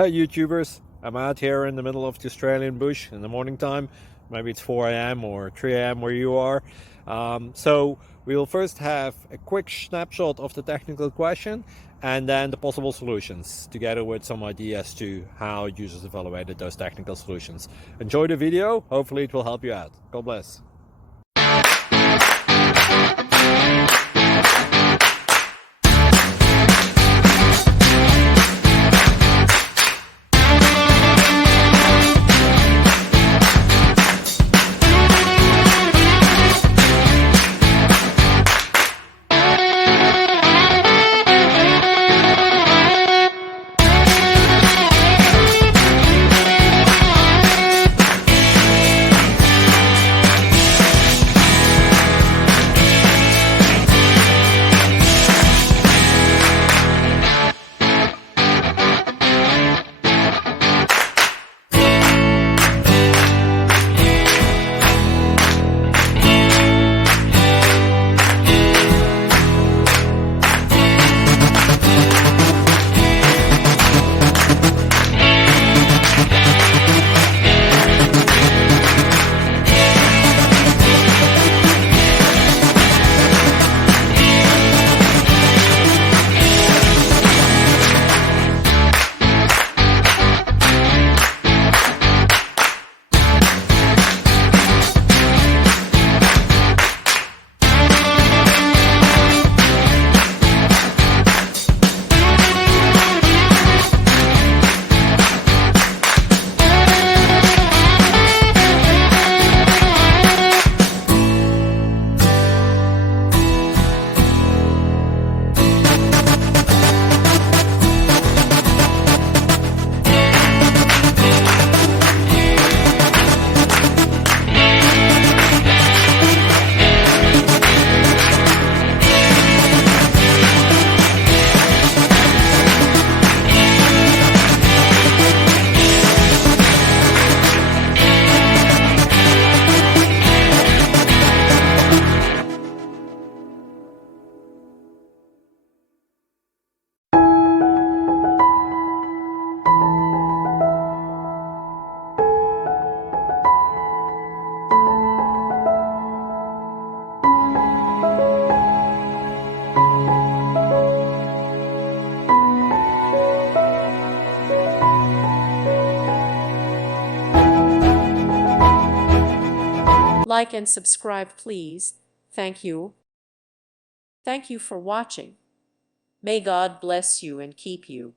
Hey YouTubers, I'm out here in the middle of the Australian bush in the morning time. Maybe it's 4 a.m. or 3 a.m. where you are. So we'll first have a quick snapshot of the technical question and then the possible solutions, together with some ideas to how users evaluated those technical solutions. Enjoy the video, hopefully it will help you out. God bless. Like and subscribe, please. Thank you. Thank you for watching. May God bless you and keep you.